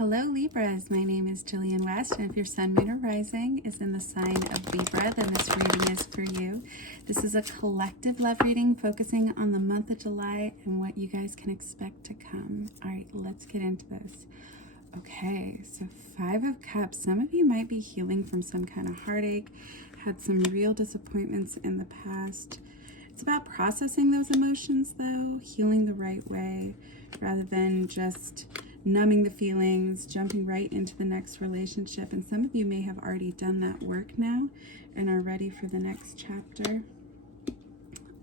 Hello Libras, my name is Jillian West, and if your sun, moon, or rising is in the sign of Libra, then this reading is for you. This is a collective love reading focusing on the month of July and what you guys can expect to come. All right, let's get into this. Okay, so 5 of Cups. Some of you might be healing from some kind of heartache, had some real disappointments in the past. It's about processing those emotions though, healing the right way, rather than just numbing the feelings, jumping right into the next relationship. And some of you may have already done that work now and are ready for the next chapter.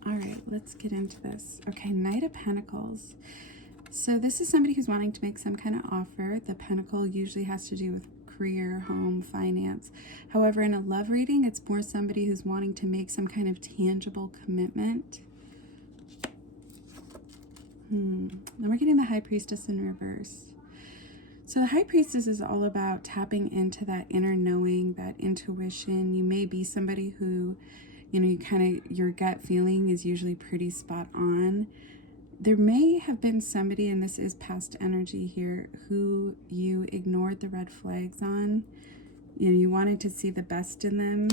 All right, let's get into this. Okay, Knight of Pentacles. So this is somebody who's wanting to make some kind of offer. The pentacle usually has to do with career, home, finance. However, in a love reading, it's more somebody who's wanting to make some kind of tangible commitment. Then we're getting the High Priestess in reverse. So the High Priestess is all about tapping into that inner knowing, that intuition. You may be somebody who, your gut feeling is usually pretty spot on. There may have been somebody, and this is past energy here, who you ignored the red flags on. You wanted to see the best in them.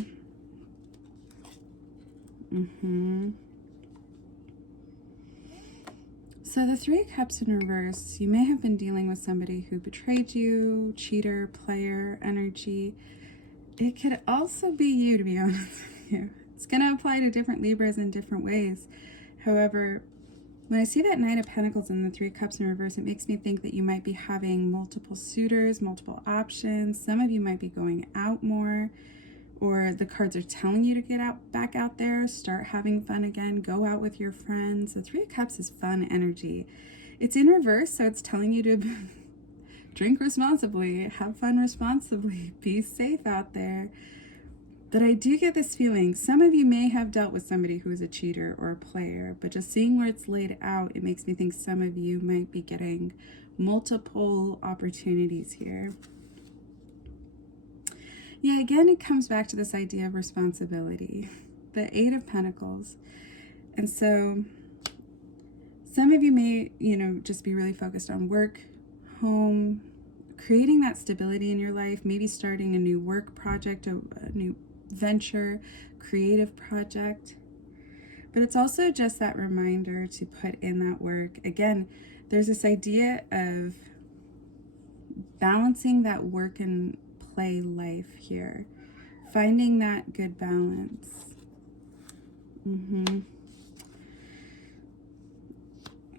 So the 3 of Cups in reverse, you may have been dealing with somebody who betrayed you, cheater, player energy. It could also be you, to be honest with you. It's going to apply to different Libras in different ways. However, when I see that Knight of Pentacles and the 3 of Cups in reverse, it makes me think that you might be having multiple suitors, multiple options. Some of you might be going out more, or the cards are telling you to get back out there, start having fun again, go out with your friends. The 3 of Cups is fun energy. It's in reverse, so it's telling you to drink responsibly, have fun responsibly, be safe out there. But I do get this feeling, some of you may have dealt with somebody who is a cheater or a player, but just seeing where it's laid out, it makes me think some of you might be getting multiple opportunities here. Yeah, again, it comes back to this idea of responsibility, the 8 of Pentacles. And so some of you may, just be really focused on work, home, creating that stability in your life, maybe starting a new work project, a new venture, creative project. But it's also just that reminder to put in that work. Again, there's this idea of balancing that work and play life here, finding that good balance.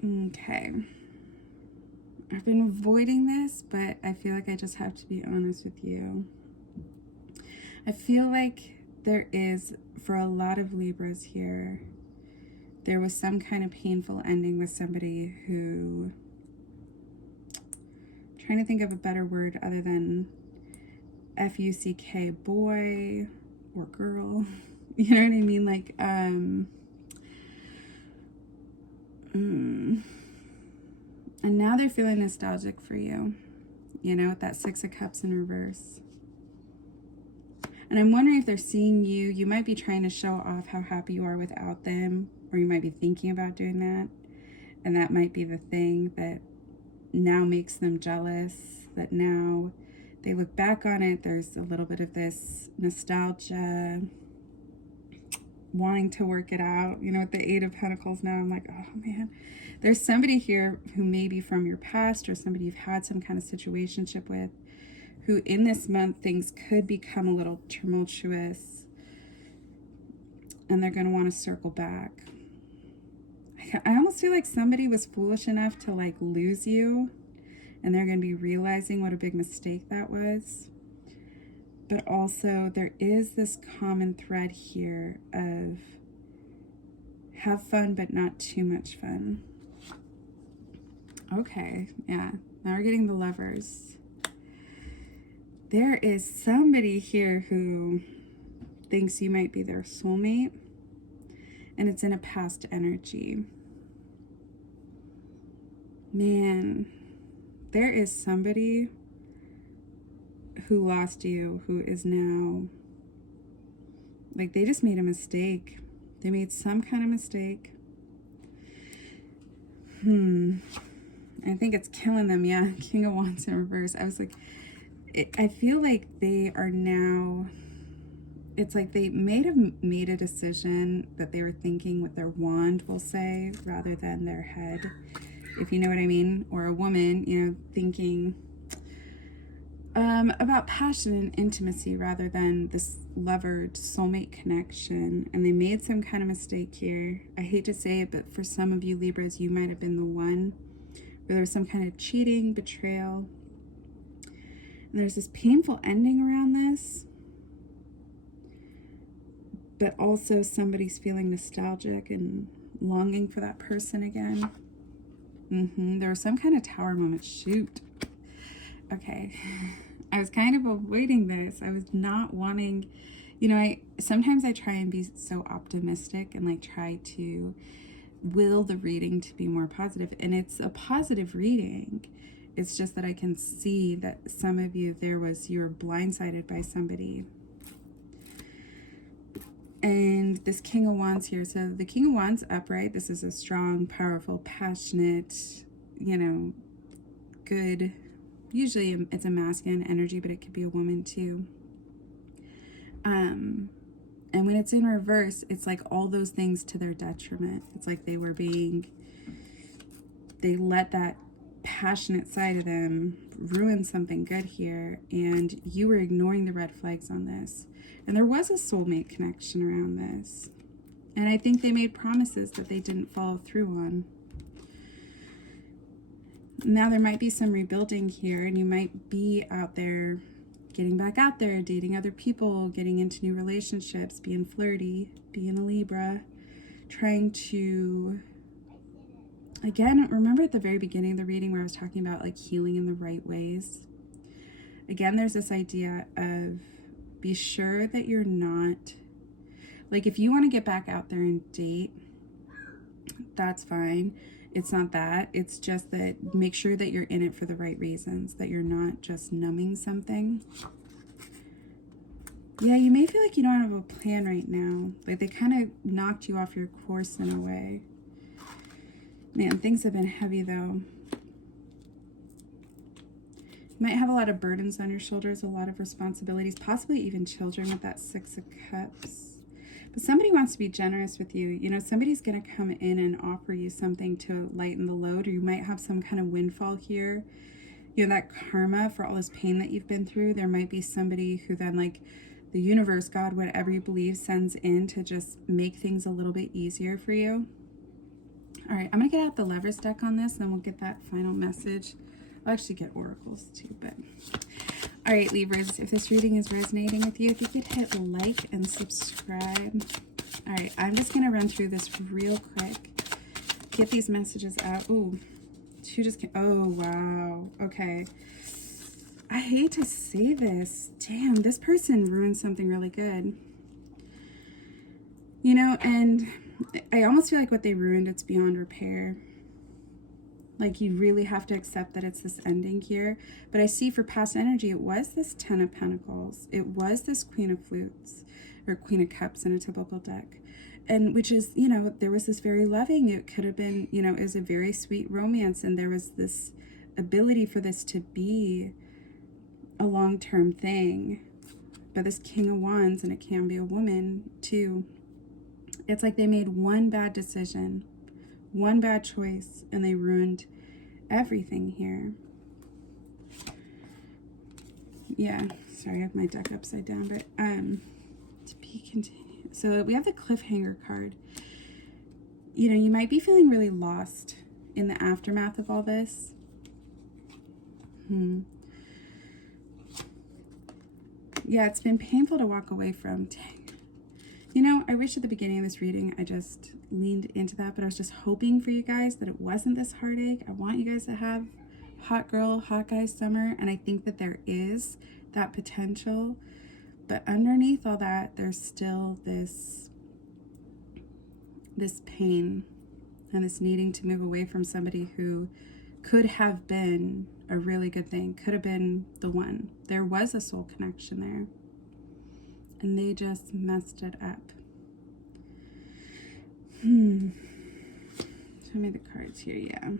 Okay, I've been avoiding this, but I feel like I just have to be honest with you. I feel like there is, for a lot of Libras here, there was some kind of painful ending with somebody who, I'm trying to think of a better word other than F-U-C-K, boy or girl, you know what I mean? Like, and now they're feeling nostalgic for you, with that 6 of Cups in reverse. And I'm wondering if they're seeing you. You might be trying to show off how happy you are without them, or you might be thinking about doing that. And that might be the thing that now makes them jealous, that now they look back on it, there's a little bit of this nostalgia, wanting to work it out. With the 8 of Pentacles now, I'm like, oh man. There's somebody here who may be from your past, or somebody you've had some kind of situationship with, who in this month things could become a little tumultuous, and they're going to want to circle back. I almost feel like somebody was foolish enough to lose you, and they're going to be realizing what a big mistake that was. But also there is this common thread here of have fun, but not too much fun. Okay, yeah, now we're getting the Lovers. There is somebody here who thinks you might be their soulmate, and it's in a past energy. Man, there is somebody who lost you, who is now, they just made a mistake. They made some kind of mistake. I think it's killing them. Yeah, King of Wands in reverse. I was like, I feel like they are now, it's like they may have made a decision that they were thinking with their wand, we'll say, rather than their head, if you know what I mean. Or a woman, you know, thinking about passion and intimacy rather than this lover soulmate connection. And they made some kind of mistake here. I hate to say it, but for some of you Libras, you might have been the one where there was some kind of cheating, betrayal. And there's this painful ending around this. But also somebody's feeling nostalgic and longing for that person again. There was some kind of tower moment. Shoot. Okay. I was kind of avoiding this. I was not wanting, you know, sometimes I try and be so optimistic and like try to will the reading to be more positive. And it's a positive reading. It's just that I can see that some of you, you were blindsided by somebody. And this King of Wands here, so the King of Wands upright, this is a strong, powerful, passionate, you know, good, usually it's a masculine energy, but it could be a woman too. And when it's in reverse, it's like all those things to their detriment. It's like they let that passionate side of them ruin something good here, and you were ignoring the red flags on this. And there was a soulmate connection around this. And I think they made promises that they didn't follow through on. Now there might be some rebuilding here, and you might be out there, getting back out there, dating other people, getting into new relationships, being flirty, being a Libra, trying to, again, remember at the very beginning of the reading where I was talking about like healing in the right ways? Again, there's this idea of be sure that you're not, like if you want to get back out there and date, that's fine. It's not that. It's just that make sure that you're in it for the right reasons, that you're not just numbing something. Yeah, you may feel like you don't have a plan right now. Like they kind of knocked you off your course in a way. Man, things have been heavy though. You might have a lot of burdens on your shoulders, a lot of responsibilities, possibly even children with that Six of Cups. But somebody wants to be generous with you. You know, somebody's going to come in and offer you something to lighten the load, or you might have some kind of windfall here. You know, that karma for all this pain that you've been through. There might be somebody who then, like, the universe, God, whatever you believe, sends in to just make things a little bit easier for you. All right, I'm going to get out the Lovers deck on this, and then we'll get that final message. I'll actually get oracles too, but... All right, Libras, if this reading is resonating with you, if you could hit like and subscribe. All right, I'm just going to run through this real quick. Get these messages out. Ooh, two just came. Oh, wow. Okay. I hate to say this. Damn, this person ruined something really good. You know, and I almost feel like what they ruined, it's beyond repair. Like you really have to accept that it's this ending here. But I see for past energy, it was this Ten of Pentacles. It was this Queen of Flutes or Queen of Cups in a typical deck. And which is, you know, there was this very loving, it could have been, you know, it was a very sweet romance. And there was this ability for this to be a long-term thing. But this King of Wands, and it can be a woman too. It's like they made one bad decision, one bad choice, and they ruined everything here. Yeah, sorry, I have my deck upside down, but to be continued. So we have the cliffhanger card. You know, you might be feeling really lost in the aftermath of all this. Yeah, it's been painful to walk away from. Dang. You know, I wish at the beginning of this reading I just leaned into that, but I was just hoping for you guys that it wasn't this heartache. I want you guys to have hot girl, hot guy summer, and I think that there is that potential. But underneath all that, there's still this pain and this needing to move away from somebody who could have been a really good thing, could have been the one. There was a soul connection there. And they just messed it up. Show me the cards here, yeah.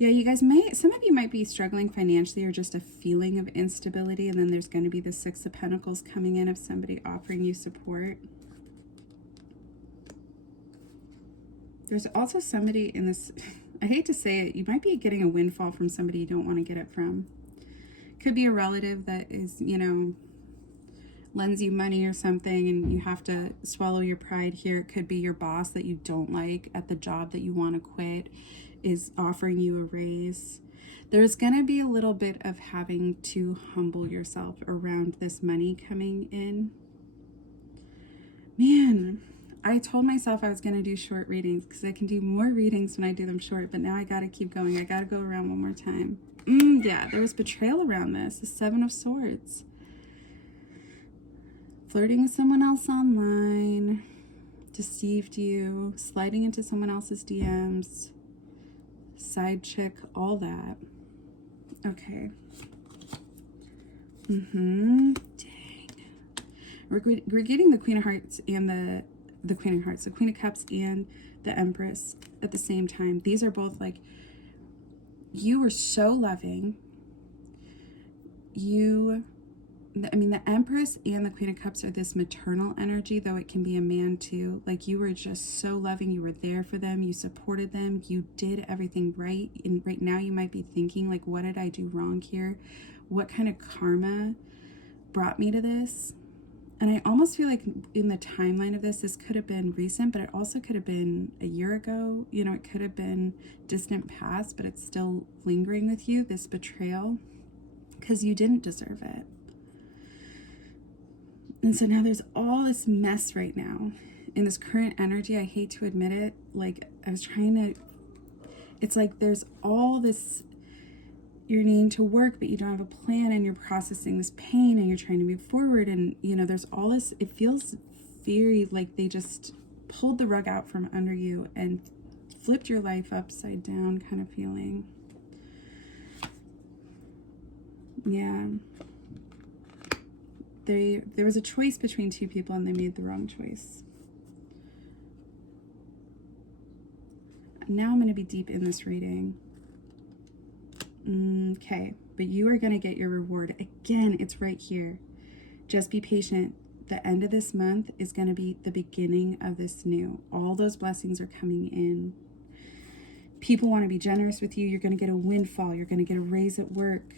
Yeah, some of you might be struggling financially or just a feeling of instability. And then there's going to be the Six of Pentacles coming in of somebody offering you support. There's also somebody in this, I hate to say it, you might be getting a windfall from somebody you don't want to get it from. Could be a relative that is, lends you money or something and you have to swallow your pride here. It could be your boss that you don't like at the job that you want to quit is offering you a raise. There's going to be a little bit of having to humble yourself around this money coming in. Man, I told myself I was going to do short readings because I can do more readings when I do them short, but now I got to keep going. I got to go around one more time. Yeah, there was betrayal around this. The Seven of Swords. Flirting with someone else online. Deceived you. Sliding into someone else's DMs. Side chick. All that. Okay. Dang. We're getting the Queen of Hearts and the Queen of Hearts. The Queen of Cups and the Empress at the same time. These are both like, you were so loving. The Empress and the Queen of Cups are this maternal energy, though it can be a man too. Like, you were just so loving. You were there for them. You supported them. You did everything right. And right now you might be thinking, like, what did I do wrong here? What kind of karma brought me to this? And I almost feel like in the timeline of this could have been recent, but it also could have been a year ago. It could have been distant past, but it's still lingering with you, this betrayal, because you didn't deserve it. And so now there's all this mess right now in this current energy. I hate to admit it. Like, it's like there's all this, you're needing to work, but you don't have a plan, and you're processing this pain, and you're trying to move forward. And, there's all this, it feels very like they just pulled the rug out from under you and flipped your life upside down kind of feeling. Yeah. There was a choice between two people and they made the wrong choice. Now I'm going to be deep in this reading. Okay, but you are going to get your reward. Again, it's right here. Just be patient. The end of this month is going to be the beginning of this new. All those blessings are coming in. People want to be generous with you. You're going to get a windfall. You're going to get a raise at work.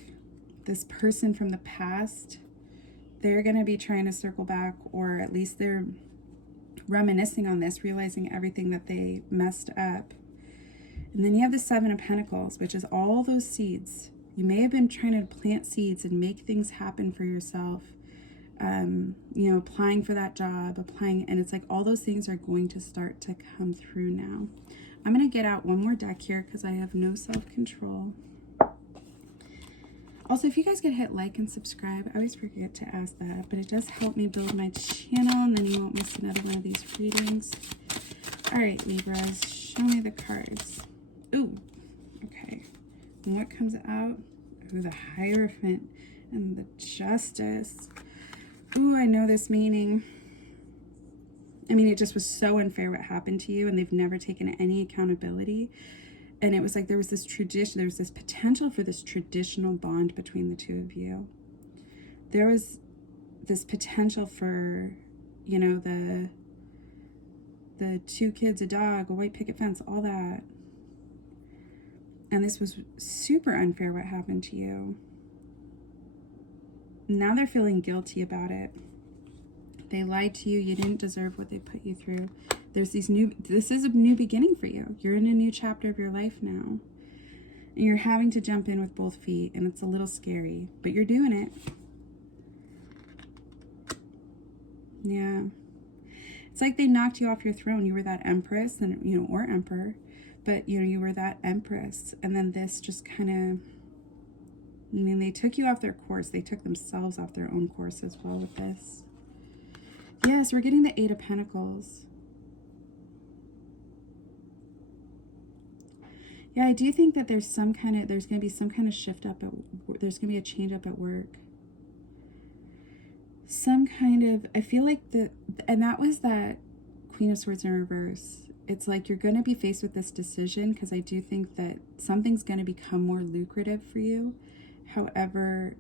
This person from the past, they're going to be trying to circle back, or at least they're reminiscing on this, realizing everything that they messed up. And then you have the Seven of Pentacles, which is all those seeds. You may have been trying to plant seeds and make things happen for yourself. Applying for that job, and it's like all those things are going to start to come through now. I'm going to get out one more deck here because I have no self-control. Also, if you guys could hit like and subscribe, I always forget to ask that, but it does help me build my channel, and then you won't miss another one of these readings. All right, Libras, show me the cards. Ooh, okay. And what comes out? Ooh, the Hierophant and the Justice. Ooh, I know this meaning. It just was so unfair what happened to you, and they've never taken any accountability. And it was like there was this potential for this traditional bond between the two of you. There was this potential for, the two kids, a dog, a white picket fence, all that. And this was super unfair what happened to you. Now they're feeling guilty about it. They lied to you. You didn't deserve what they put you through. This is a new beginning for you. You're in a new chapter of your life now. And you're having to jump in with both feet, and it's a little scary, but you're doing it. Yeah. It's like they knocked you off your throne. You were that empress and, or emperor, but you were that empress. And then this just kind of, they took you off their course. They took themselves off their own course as well with this. Yes, we're getting the Eight of Pentacles. Yeah, I do think that there's going to be some kind of shift up there's going to be a change up at work. Some kind of, I feel like and that was that Queen of Swords in reverse. it's like you're going to be faced with this decision, because I do think that something's going to become more lucrative for you. However,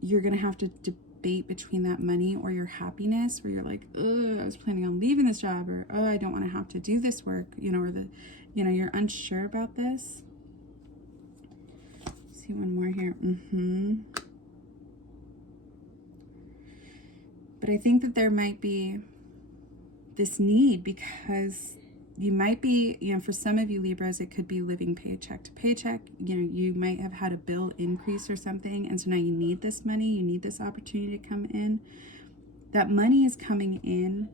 you're going to have to debate between that money or your happiness, where you're like, oh, I was planning on leaving this job, or oh, I don't want to have to do this work, or you're unsure about this. See one more here. But I think that there might be this need, because you might be, for some of you Libras, it could be living paycheck to paycheck. You might have had a bill increase or something, and so now you need this money, you need this opportunity to come in. That money is coming in.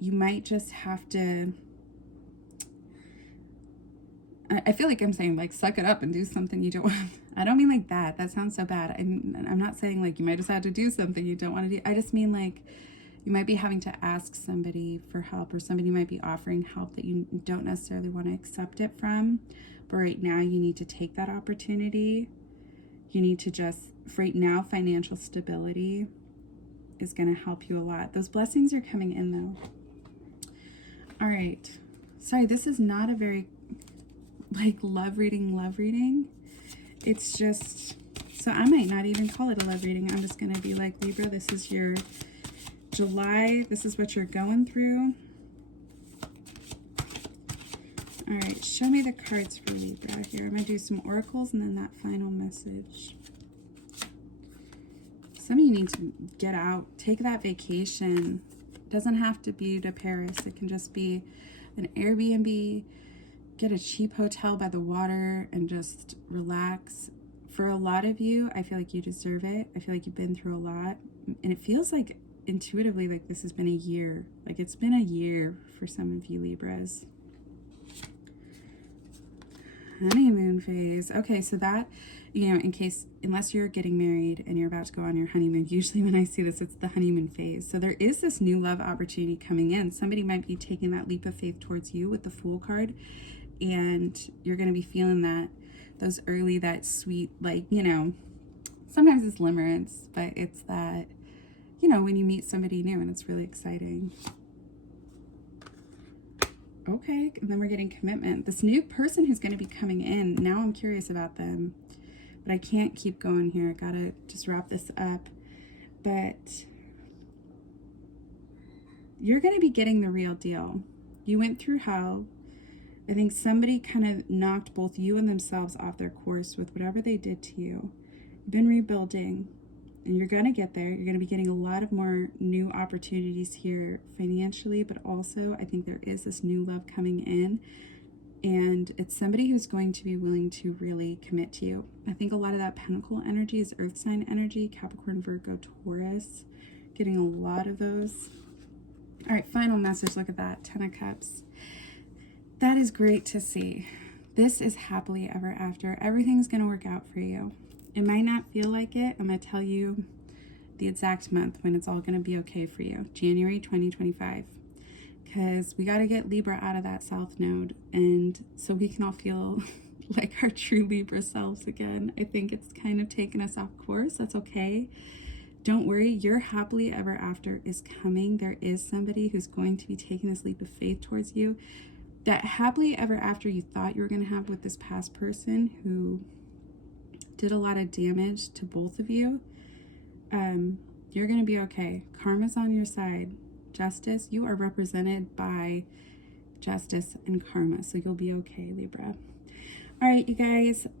You might just have to, I feel like I'm saying, like, suck it up and do something you don't want. I don't mean like that. That sounds so bad. I'm not saying like you might just have to do something you don't want to do. I just mean like you might be having to ask somebody for help, or somebody might be offering help that you don't necessarily want to accept it from. But right now you need to take that opportunity. You need to just, right now, financial stability is going to help you a lot. Those blessings are coming in though. All right. Sorry, this is not a very like love reading. It's just, so I might not even call it a love reading. I'm just going to be like, Libra, this is your July. This is what you're going through. All right, show me the cards for Libra here. I'm going to do some oracles and then that final message. Some of you need to get out, take that vacation. It doesn't have to be to Paris. It can just be an Airbnb. Get a cheap hotel by the water and just relax. For a lot of you, I feel like you deserve it. I feel like you've been through a lot. And it feels like intuitively like this has been a year. Like it's been a year for some of you Libras. Honeymoon phase. Okay, so that, unless you're getting married and you're about to go on your honeymoon, usually when I see this, it's the honeymoon phase. So there is this new love opportunity coming in. Somebody might be taking that leap of faith towards you with the Fool card. And you're going to be feeling that sweet, like, sometimes it's limerence, but it's that, when you meet somebody new and it's really exciting. Okay, and then we're getting commitment. This new person who's going to be coming in, now I'm curious about them, but I can't keep going here. I gotta just wrap this up. But you're going to be getting the real deal. You went through hell. I think somebody kind of knocked both you and themselves off their course with whatever they did to you. You've been rebuilding, and you're going to get there. You're going to be getting a lot of more new opportunities here financially, but also I think there is this new love coming in, and it's somebody who's going to be willing to really commit to you. I think a lot of that Pentacle energy is Earth sign energy, Capricorn, Virgo, Taurus, getting a lot of those. All right, final message. Look at that, 10 of Cups. That is great to see. This is happily ever after. Everything's going to work out for you. It might not feel like it. I'm going to tell you the exact month when it's all going to be okay for you. January 2025. Because we got to get Libra out of that South Node. And so we can all feel like our true Libra selves again. I think it's kind of taken us off course. That's okay. Don't worry. Your happily ever after is coming. There is somebody who's going to be taking this leap of faith towards you. That happily ever after you thought you were going to have with this past person who did a lot of damage to both of you, you're going to be okay. Karma's on your side. Justice, you are represented by justice and karma, so you'll be okay, Libra. All right, you guys,